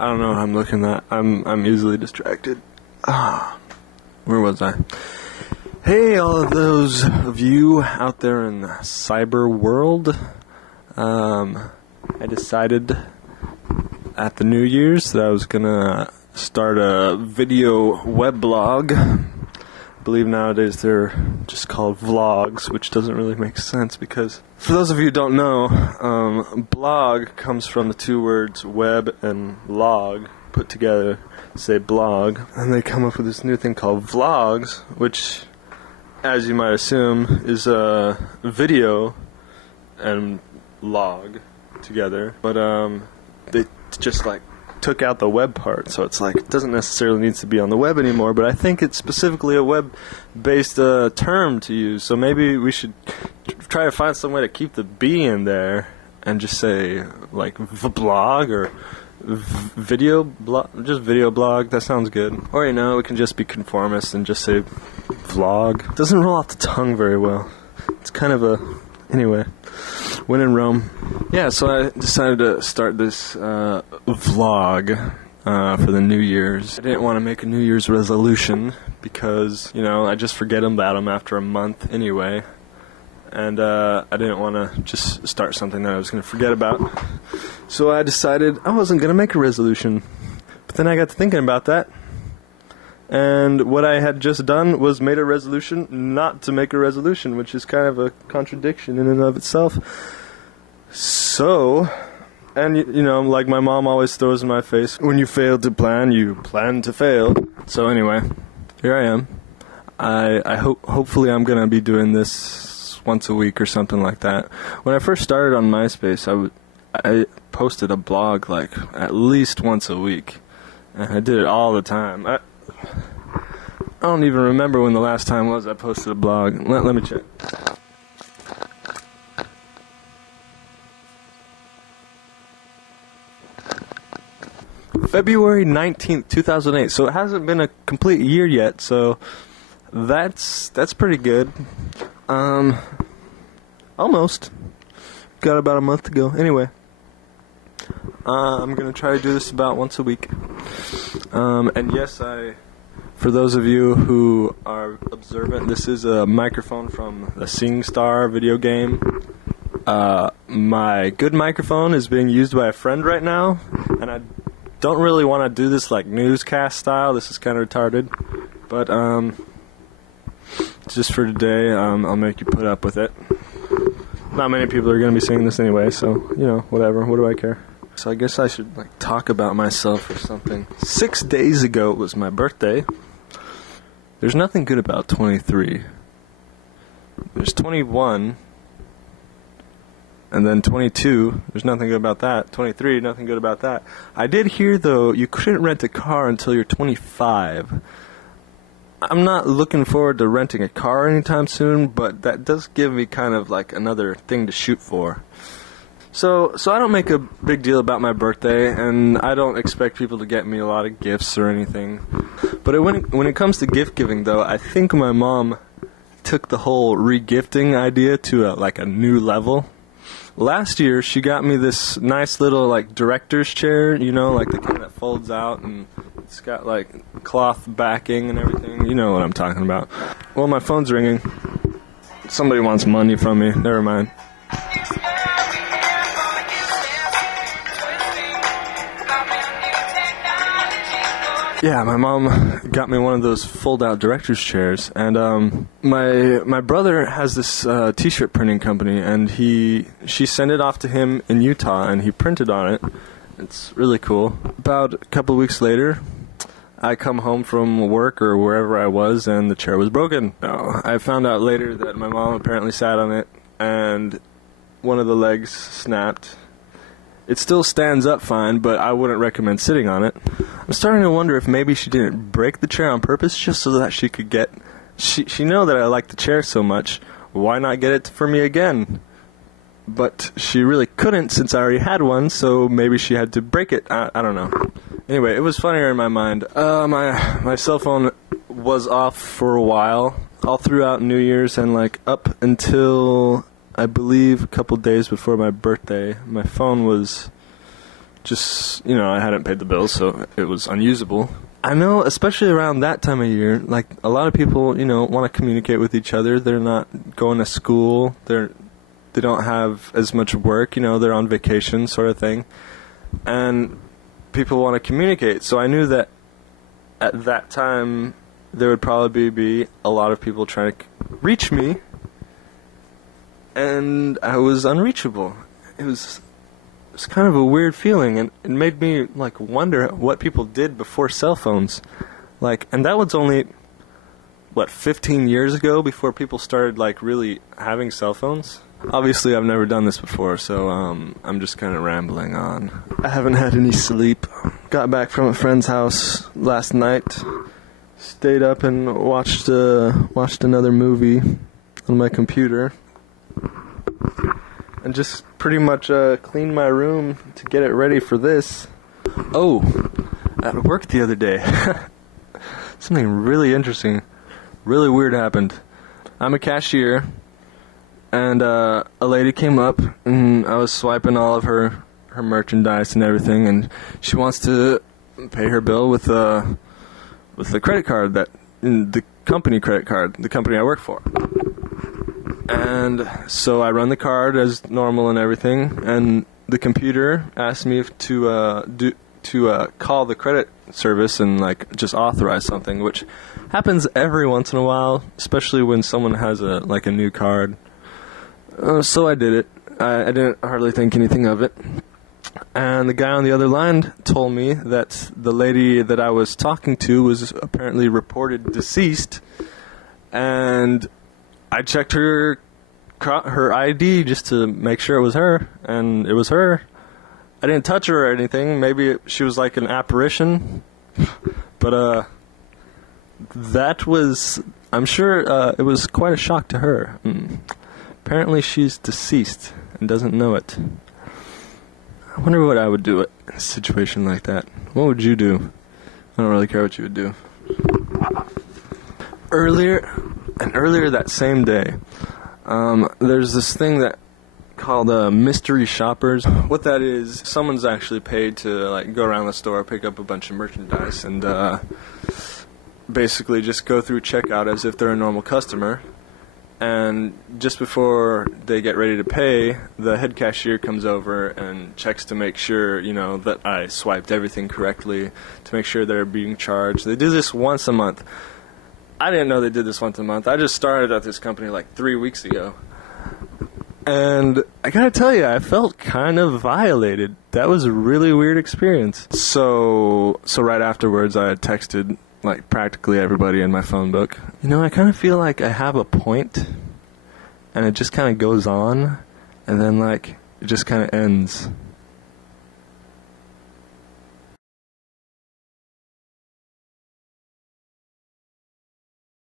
I don't know what I'm looking at. I'm easily distracted. Where was I? Hey, all of those of you out there in the cyber world. I decided at the New Year's that I was gonna start a video weblog. I believe nowadays they're just called vlogs, which doesn't really make sense because, for those of you who don't know, blog comes from the two words web and log put together, say blog, and they come up with this new thing called vlogs, which, as you might assume, is a video and log together, but they just like took out the web part, so it's like it doesn't necessarily need to be on the web anymore, but I think it's specifically a web-based term to use, so maybe we should try to find some way to keep the B in there and just say like vlog or video blog, just video blog. That sounds good. Or we can just be conformist and just say vlog. Doesn't roll off the tongue very well. It's kind of anyway, when in Rome. Yeah, so I decided to start this vlog for the New Year's. I didn't want to make a New Year's resolution because, I just forget about them after a month anyway. And I didn't want to just start something that I was going to forget about. So I decided I wasn't going to make a resolution. But then I got to thinking about that. And what I had just done was made a resolution not to make a resolution, which is kind of a contradiction in and of itself. So, and like my mom always throws in my face, when you fail to plan, you plan to fail. So anyway, here I am. I hopefully I'm going to be doing this once a week or something like that. When I first started on MySpace, I posted a blog like at least once a week. And I did it all the time. I don't even remember when the last time was I posted a blog. Let me check. February 19th, 2008. So it hasn't been a complete year yet, so that's pretty good. Almost. Got about a month to go. Anyway. I'm going to try to do this about once a week. And yes, for those of you who are observant, this is a microphone from the SingStar video game. My good microphone is being used by a friend right now, and I don't really want to do this like newscast style. This is kind of retarded. But, just for today, I'll make you put up with it. Not many people are going to be seeing this anyway, so, whatever. What do I care? So I guess I should talk about myself or something. 6 days ago was my birthday. There's nothing good about 23. There's 21. And then 22. There's nothing good about that. 23, nothing good about that. I did hear, though, you couldn't rent a car until you're 25. I'm not looking forward to renting a car anytime soon, but that does give me kind of like another thing to shoot for. So I don't make a big deal about my birthday, and I don't expect people to get me a lot of gifts or anything. But when it comes to gift giving, though, I think my mom took the whole re-gifting idea to a new level. Last year, she got me this nice little director's chair, the kind that folds out, and it's got cloth backing and everything. You know what I'm talking about. Well, my phone's ringing. Somebody wants money from me. Never mind. Yeah, my mom got me one of those fold-out director's chairs, and my brother has this T-shirt printing company, and she sent it off to him in Utah, and he printed on it. It's really cool. About a couple weeks later, I come home from work or wherever I was, and the chair was broken. I found out later that my mom apparently sat on it, and one of the legs snapped. It still stands up fine, but I wouldn't recommend sitting on it. I'm starting to wonder if maybe she didn't break the chair on purpose just so that she could get... She know that I like the chair so much. Why not get it for me again? But she really couldn't since I already had one, so maybe she had to break it. I don't know. Anyway, it was funnier in my mind. My cell phone was off for a while, all throughout New Year's, and up until... I believe a couple days before my birthday, my phone was just, I hadn't paid the bills, so it was unusable. I know, especially around that time of year, like, a lot of people, want to communicate with each other. They're not going to school. They don't have as much work, they're on vacation sort of thing. And people want to communicate. So I knew that at that time there would probably be a lot of people trying to reach me, and I was unreachable. It was kind of a weird feeling, and it made me like wonder what people did before cell phones. Like, and that was only 15 years ago, before people started like really having cell phones. Obviously, I've never done this before, so I'm just kind of rambling on. I haven't had any sleep. Got back from a friend's house last night. Stayed up and watched another movie on my computer. And just pretty much cleaned my room to get it ready for this. Oh, at work the other day, something really interesting, really weird happened. I'm a cashier. And a lady came up, and I was swiping all of her merchandise and everything, and she wants to pay her bill with the credit card, the company credit card, the company I work for. And so I run the card as normal and everything, and the computer asked me to call the credit service and like just authorize something, which happens every once in a while, especially when someone has a new card. So I did it. I didn't hardly think anything of it. And the guy on the other line told me that the lady that I was talking to was apparently reported deceased. And I checked her ID just to make sure it was her, and it was her. I didn't touch her or anything. Maybe she was like an apparition. But that was, I'm sure it was quite a shock to her. Apparently she's deceased and doesn't know it. I wonder what I would do in a situation like that. What would you do? I don't really care what you would do. Earlier that same day, there's this thing called mystery shoppers. What that is, someone's actually paid to like go around the store, pick up a bunch of merchandise, and basically just go through checkout as if they're a normal customer. And just before they get ready to pay, the head cashier comes over and checks to make sure, that I swiped everything correctly, to make sure they're being charged. They do this once a month. I didn't know they did this once a month. I just started at this company like 3 weeks ago. And I gotta tell you, I felt kind of violated. That was a really weird experience. So right afterwards, I had texted like practically everybody in my phone book. I kind of feel like I have a point, and it just kind of goes on, and then like it just kind of ends.